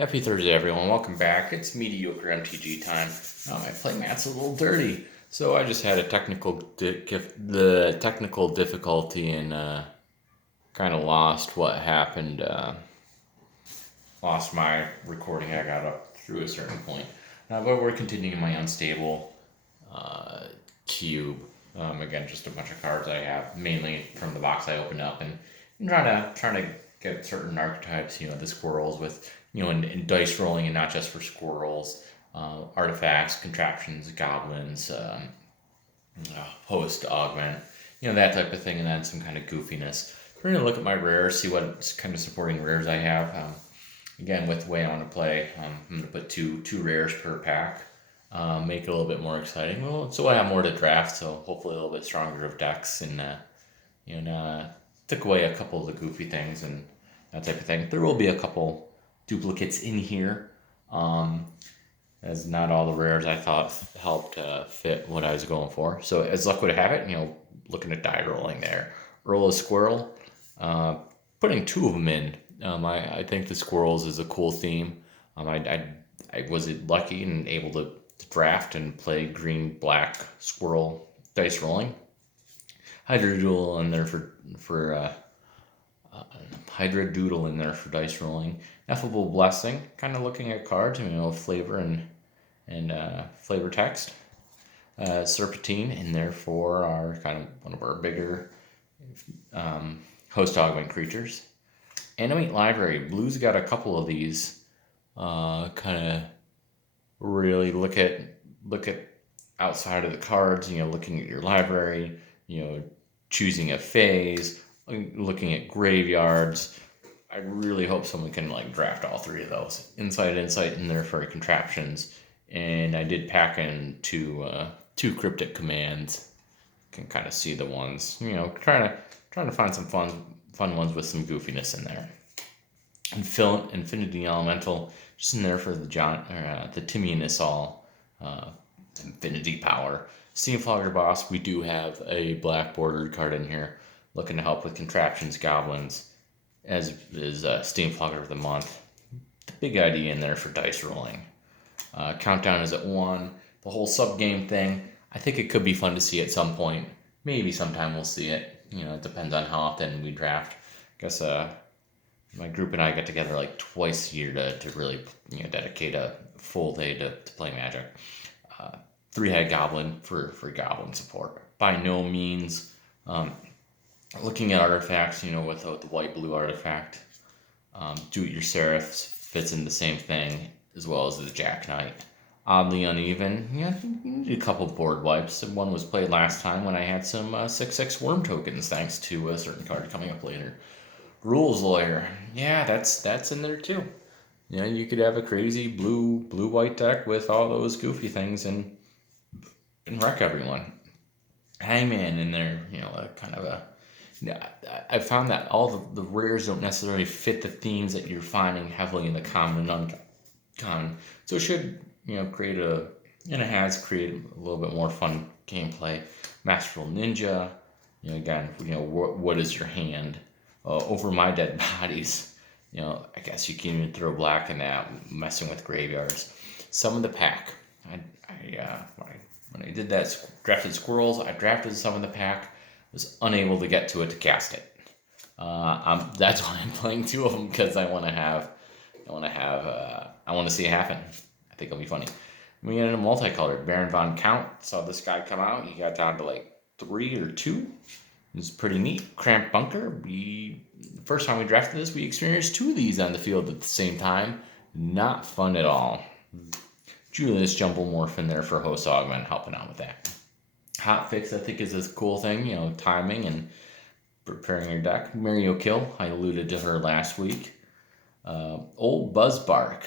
Happy Thursday, everyone. Welcome back. It's Mediocre MTG time. My playmat's a little dirty, so I just had a the technical difficulty and kind of lost what happened. Lost my recording. I got up through a certain point. But we're continuing my unstable cube. Again, just a bunch of cards I have, mainly from the box I opened up, and I'm trying to get certain archetypes. The squirrels with and dice rolling, and not just for squirrels. Artifacts, contraptions, goblins, host, augment, that type of thing, and then some kind of goofiness. We're gonna look at my rares, see what kind of supporting rares I have. Again, with the way I want to play, I'm gonna put two rares per pack. Make it a little bit more exciting. Well, so I have more to draft, so hopefully a little bit stronger of decks, and took away a couple of the goofy things and that type of thing. There will be a couple duplicates in here, as not all the rares I thought helped fit what I was going for. So as luck would have it, looking at die rolling there, Earl of Squirrel, putting two of them in. I think the squirrels is a cool theme. I was lucky and able to draft and play green black squirrel dice rolling. Hydra Doodle in there for Hydra Doodle in there for dice rolling. Ineffable Blessing, kind of looking at cards, flavor and flavor text. Serpentine in there for our kind of one of our bigger host augment creatures. Animate Library. Blue's got a couple of these. Kind of really look at outside of the cards. Looking at your library. Choosing a phase. Looking at graveyards. I really hope someone can draft all three of those. Insight in there for contraptions, and I did pack in two cryptic commands. Can kind of see the ones. Trying to find some fun ones with some goofiness in there. Infinity Elemental, just in there for the Timian Isol, Infinity Power. Steamflogger Boss, we do have a black bordered card in here, looking to help with contraptions, goblins, as is Steamflogger of the Month. The big idea in there for dice rolling. Countdown is at 1. The whole sub-game thing, I think it could be fun to see at some point. Maybe sometime we'll see it. It depends on how often we draft. I guess my group and I get together like twice a year to really dedicate a full day to play Magic. Three-head goblin for goblin support. By no means looking at artifacts, with the white-blue artifact. Do It Your Serifs fits in the same thing, as well as the Jack Knight. Oddly uneven. I think you need a couple board wipes. One was played last time when I had some 6/6 worm tokens, thanks to a certain card coming up later. Rules Lawyer. Yeah, that's in there too. You could have a crazy blue-white deck with all those goofy things and wreck everyone. Hangman in there, kind of a... I found that all the rares don't necessarily fit the themes that you're finding heavily in the common and uncommon. So it should, create it has created a little bit more fun gameplay. Masterful Ninja, again, what is your hand? Over My Dead Bodies, I guess you can even throw black in that, messing with graveyards. Summon the Pack. When I did that, drafted squirrels, I drafted Summon the Pack, was unable to get to it to cast it. That's why I'm playing two of them, because I want to see it happen. I think it'll be funny. We get in a multicolored. Baron von Count, saw this guy come out. He got down to 3 or 2. It was pretty neat. Cramped Bunker. The first time we drafted this, we experienced 2 of these on the field at the same time. Not fun at all. Julius Jumblemorph in there for Host Augment, helping out with that. Hot Fix, I think, is a cool thing. Timing and preparing your deck. Mediocre, I alluded to her last week. Old Buzzbark,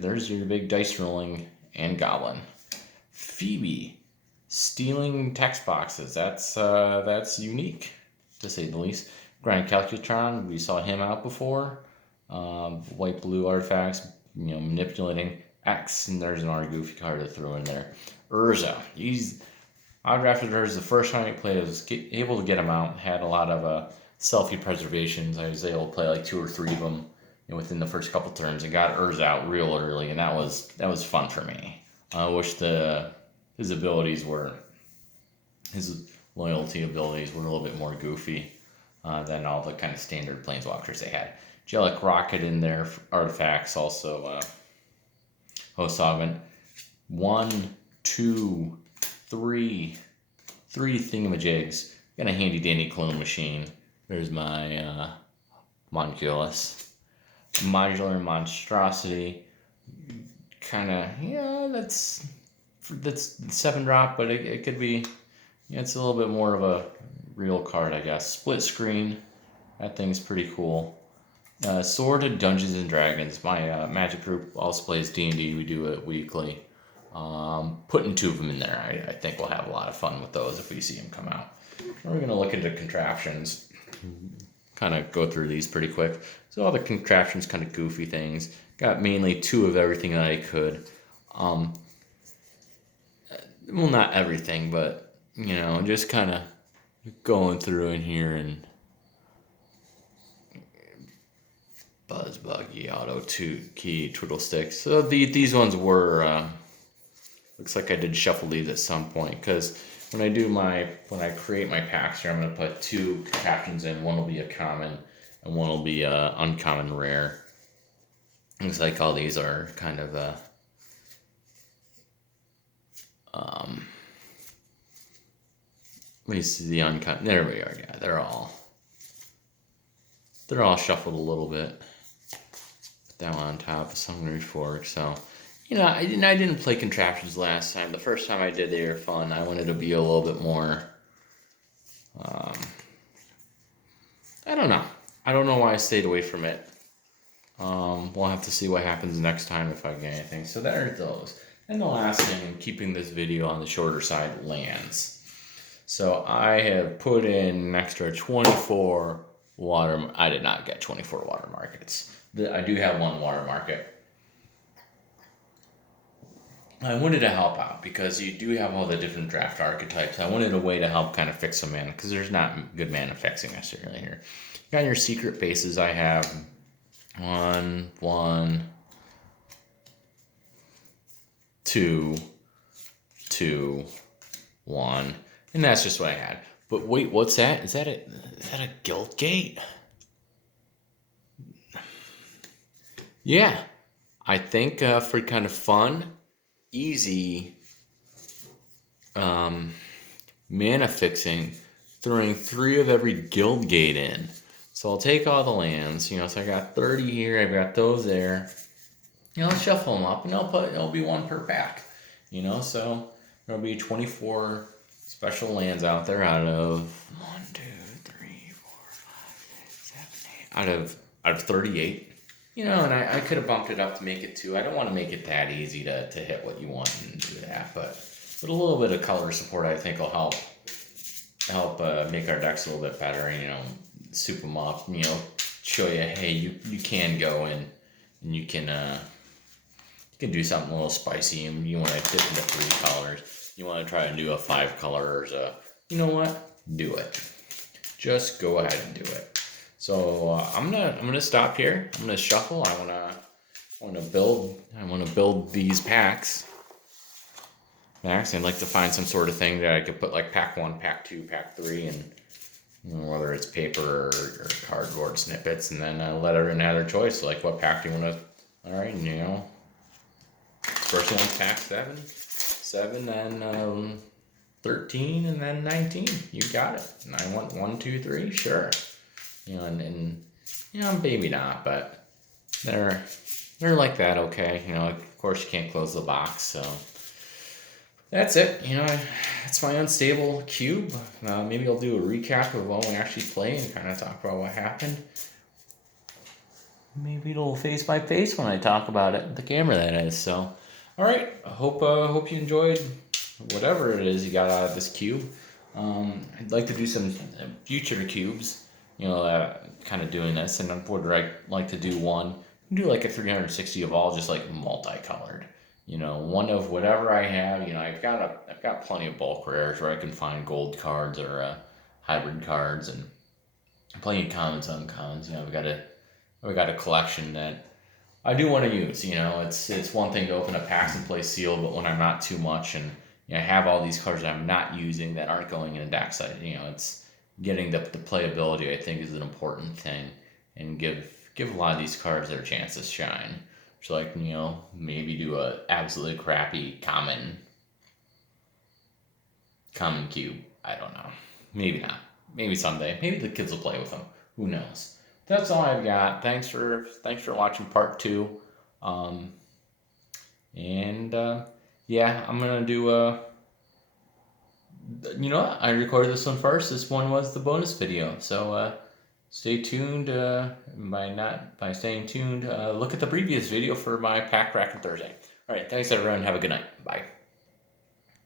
there's your big dice rolling and goblin. Phoebe, stealing text boxes. That's unique, to say the least. Grand Calcutron, we saw him out before. White blue artifacts, manipulating X, and there's another goofy card to throw in there. Urza, I drafted Urza the first time I played. I was able to get him out. Had a lot of selfie preservations. I was able to play 2 or 3 of them. within the first couple turns and got out real early, and that was fun for me. I wish his abilities were his loyalty abilities were a little bit more goofy than all the kind of standard planeswalkers they had. Angelic Rocket in there, artifacts also. Host Augment. 1, 2, 3 thingamajigs. Got a handy dandy clone machine. There's my Monculus. Modular Monstrosity. Kind of, that's 7-drop, but it could be, it's a little bit more of a real card, I guess. Split Screen. That thing's pretty cool. Sword of Dungeons and Dragons. My Magic group also plays D&D. We do it weekly. Putting 2 of them in there, I think we'll have a lot of fun with those if we see them come out. We're going to look into contraptions. Kind of go through these pretty quick. So all the contraptions, kind of goofy things. Got mainly 2 of everything that I could. Well, not everything, but, just kind of going through in here and Buzz Buggy, Auto Key, Twiddle Sticks. So these ones were, looks like I did shuffle these at some point, because when I create my packs here, I'm going to put 2 contraptions in. One will be a common and one will be uncommon rare. Looks like all these are kind of let me see the uncommon. There we are. Yeah, they're all shuffled a little bit. Put that one on top. Summoner's Fork. So, I didn't play contraptions last time. The first time I did, they were fun. I wanted to be a little bit more. I don't know. I don't know why I stayed away from it. We'll have to see what happens next time if I get anything. So there are those. And the last thing, keeping this video on the shorter side, lands. So I have put in an extra 24 water. I did not get 24 water markets. I do have 1 water market. I wanted to help out because you do have all the different draft archetypes. I wanted a way to help kind of fix some mana, because there's not good mana fixing necessarily here. You got your secret bases. I have 1, 2, 2, 1, and that's just what I had. But wait, what's that? Is that a Guild Gate? Yeah, I think for kind of fun, easy mana fixing, throwing 3 of every Guild Gate in. So I'll take all the lands, so I got 30 here, I've got those there. I'll shuffle them up and it'll be 1 per pack. So there'll be 24 special lands out there out of 1, 2, 3, 4, 5, 6, 7, 8. Out of 38. And I could have bumped it up to make it 2. I don't want to make it that easy to hit what you want and do that, but a little bit of color support I think will help make our decks a little bit better. Soup them up. Show you, hey, you can go in and you can do something a little spicy, and you want to dip into 3 colors. You want to try to do a 5 colors. You know what? Do it. Just go ahead and do it. So I'm gonna stop here. I'm gonna shuffle. I wanna build these packs. Next, I'd like to find some sort of thing that I could put like pack 1, pack 2, pack 3, and whether it's paper or cardboard snippets, and then let everyone have their choice. Like, what pack do you want to? All right, first one's pack 7, then 13, and then 19. You got it. And I want 1, 2, 3. Sure. Maybe not, but they're like that, okay. Of course you can't close the box, so that's it. It's my unstable cube. Maybe I'll do a recap of what we actually play and kind of talk about what happened. Maybe it'll face my face when I talk about it, the camera that is. So, all right. I hope you enjoyed whatever it is you got out of this cube. I'd like to do some future cubes. Kind of doing this, and would I like to do one? Do like a 360 of all, just like multicolored. One of whatever I have. I've got plenty of bulk rares where I can find gold cards or hybrid cards, and plenty of commons, uncommons. I've got a we got a collection that I do want to use. You know, it's one thing to open up packs and play sealed, but when I'm not too much and I have all these cards that I'm not using that aren't going in a deck side, it's getting the playability. I think is an important thing, and give a lot of these cards their chance to shine. So like maybe do a absolutely crappy common cube. I don't know. Maybe not. Maybe someday. Maybe the kids will play with them. Who knows? That's all I've got. Thanks for watching part 2. Um, and yeah, I'm gonna do I recorded this one first. This one was the bonus video. So stay tuned. By staying tuned, look at the previous video for my pack bracket Thursday. All right. Thanks everyone. Have a good night. Bye.